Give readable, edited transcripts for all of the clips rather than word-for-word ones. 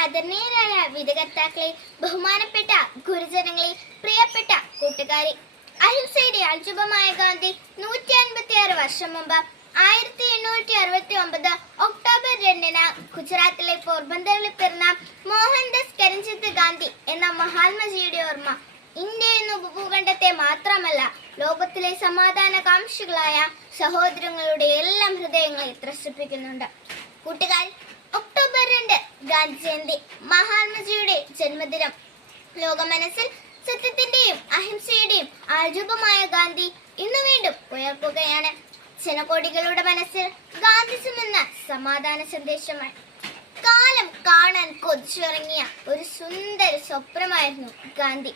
ആദരണീയരായ വിധികർത്താക്കളെ, ബഹുമാനപ്പെട്ട ഗുരുജനങ്ങളെ, പ്രിയപ്പെട്ട കൂട്ടുകാരെ, അഹിംസയുടെ അത്ഭുതമായ ഗാന്ധി 156 വർഷം മുമ്പ് 1869 ഒക്ടോബർ 2 ഗുജറാത്തിലെ പോർബന്തറിൽ പിറന്ന മോഹൻദാസ് കരംചന്ദ് ഗാന്ധി എന്ന മഹാത്മജിയുടെ ഓർമ്മ ഇന്ത്യ എന്ന ഉപഭൂഖണ്ഡത്തെ മാത്രമല്ല, ലോകത്തിലെ സമാധാനകാംക്ഷികളായ സഹോദരങ്ങളുടെ എല്ലാം ഹൃദയങ്ങളെ ത്രസിപ്പിക്കുന്നുണ്ട്. കൂട്ടുകാർ, ഒക്ടോബർ 2 ഗാന്ധി ജയന്തി, മഹാത്മജിയുടെ ജന്മദിനം. ലോകമനസ്സിൽ സത്യത്തിന്റെയും അഹിംസയുടെയും ആൾരൂപമായ ഗാന്ധി ഇന്ന് വീണ്ടും ഉയർക്കുകയാണ്. ജനകോടികളുടെ മനസ്സിൽ ഗാന്ധി ചുമന്ന സമാധാന സന്ദേശമായി. കാലം കാണാൻ കൊതിച്ചിറങ്ങിയ ഒരു സുന്ദര സ്വപ്നമായിരുന്നു ഗാന്ധി.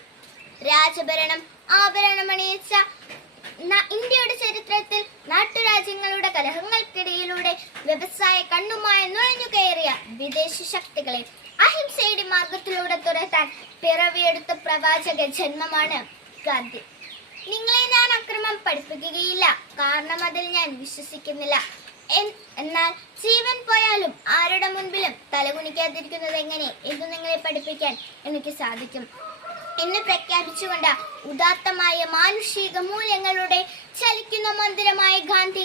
രാജഭരണം ആഭരണമണിയിച്ച ഇന്ത്യയുടെ ചരിത്രത്തിൽ നാട്ടുരാജ്യങ്ങളുടെ കലഹങ്ങൾക്കിടയിലൂടെ വ്യവസായ കണ്ണുമായി നുഴഞ്ഞു കയറിയ വിദേശ ശക്തികളെ അഹിംസയുടെ മാർഗത്തിലൂടെ തുരത്താൻ പിറവിയെടുത്ത പ്രവാചക ജന്മമാണ് ഗാന്ധി. നിങ്ങളെ ഞാൻ അക്രമം പഠിപ്പിക്കുകയില്ല, കാരണം അതിൽ ഞാൻ വിശ്വസിക്കുന്നില്ല. എന്നാൽ ജീവൻ പോയാലും ആരുടെ മുൻപിലും തലകുനിക്കാതിരിക്കുന്നത് എങ്ങനെ എന്ന് നിങ്ങളെ പഠിപ്പിക്കാൻ എനിക്ക് സാധിക്കും എന്ന് പ്രഖ്യാപിച്ചുകൊണ്ട് ഉദാത്തമായ മാനുഷിക മൂല്യങ്ങളുടെ ചലിക്കുന്ന മന്ദിരമായ ഗാന്ധി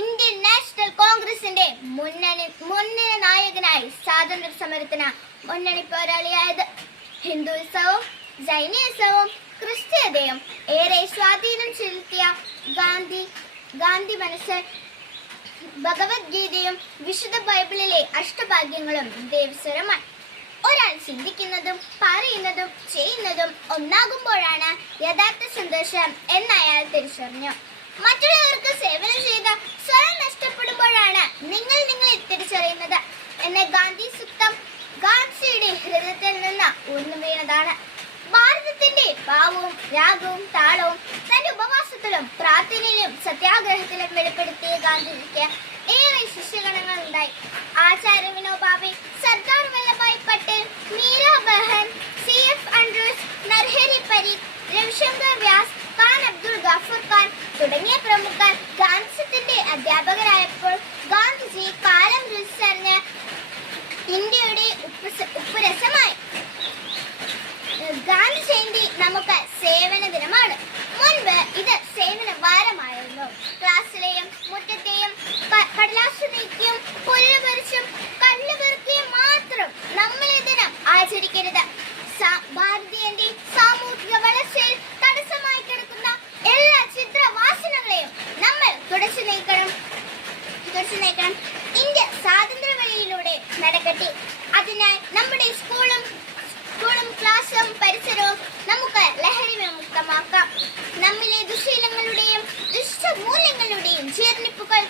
ഇന്ത്യൻ നാഷണൽ കോൺഗ്രസിന്റെ മുൻനിര നായകനായി സ്വാതന്ത്ര്യ സമരത്തിന് മുന്നണി പോരാളിയായത്. ഹിന്ദുത്സവവും ജൈനിസവും ക്രിസ്ത്യതയും ഏറെ സ്വാധീനം ചെലുത്തിയ ഗാന്ധി മനസ്സിൽ ഭഗവത്ഗീതയും വിശുദ്ധ ബൈബിളിലെ അഷ്ടഭാഗ്യങ്ങളും ദേവസ്വരമായി. ഒരാൾ ചിന്തിക്കുന്നതും പറയുന്നതും ചെയ്യുന്നതും ഒന്നാകുമ്പോഴാണ് യഥാർത്ഥ സന്തോഷം എന്ന് അയാൾ തിരിച്ചറിഞ്ഞു. മറ്റുള്ളവർക്ക് സേവനം ചെയ്ത് സ്വയം നഷ്ടപ്പെടുമ്പോഴാണ് നിങ്ങളെ തിരിച്ചറിയുന്നത് എന്ന ഗാന്ധി സൂക്തം ഗാന്ധിയുടെ ഹൃദയത്തിൽ നിന്ന് ഉയർന്നു വീണതാണ്. ഭാരതത്തിന്റെ ഭാവവും രാഗവും താളവും തന്റെ ഉപവാസത്തിലും പ്രാർത്ഥനയിലും സത്യാഗ്രഹത്തിലും വെളിപ്പെടുത്തിയ ഗാന്ധിജിക്ക് ഏറെ ശിഷ്യഗണങ്ങൾ ഉണ്ടായി. ആചാര്യ വിനോബാവെ, സർദാർ വല്ലഭായ് പട്ടേൽ, മീരാ ബഹൻ, CF ആൻഡ്രൂസ്, നർഹരി പരീഖ്, രവിശങ്കർ വ്യാസ്, ഖാൻ അബ്ദുൾ ഗഫൂർ ഖാൻ തുടങ്ങിയ പ്രമുഖർ ഗാന്ധിസത്തിന്റെ അധ്യാപകരായപ്പോൾ ഗാന്ധിജി കാലം രുചിച്ചറിഞ്ഞ് ഇന്ത്യയുടെ ഉപ്പുരസമായി. ഗാന്ധി ജയന്തി നമുക്ക് സേവന ദിനമാണ്. മുൻപ് ഇത് സേവന വാരമായിരുന്നു. ക്ലാസ്സിലെയും മുറ്റത്തെയും കടലാസ് നീക്കിയും പുല്ല് പറിച്ചും കല്ല് പെറുക്കിയും മാത്രം നമ്മൾ ഈ ദിനം ആചരിക്കരുത്. ഭാരതീയന്റെ സാമൂഹിക വളർച്ചയിൽ തടസ്സമായി കിടക്കുന്ന എല്ലാ ചിത്രവാസനകളെയും നമ്മൾ തുടച്ചു നീക്കണം. ഇന്ത്യ സ്വാതന്ത്ര്യ വഴിയിലൂടെ നടക്കട്ടെ. അതിനായി നമ്മുടെ സ്കൂളും ക്ലാസും പരിസരവും നമുക്ക് ലഹരി വിമുക്തമാക്കാം. നമ്മിലെ ദുശീലങ്ങളുടെയും ദുഷ്ടമൂല്യങ്ങളുടെയും ജീർണിപ്പുകൾ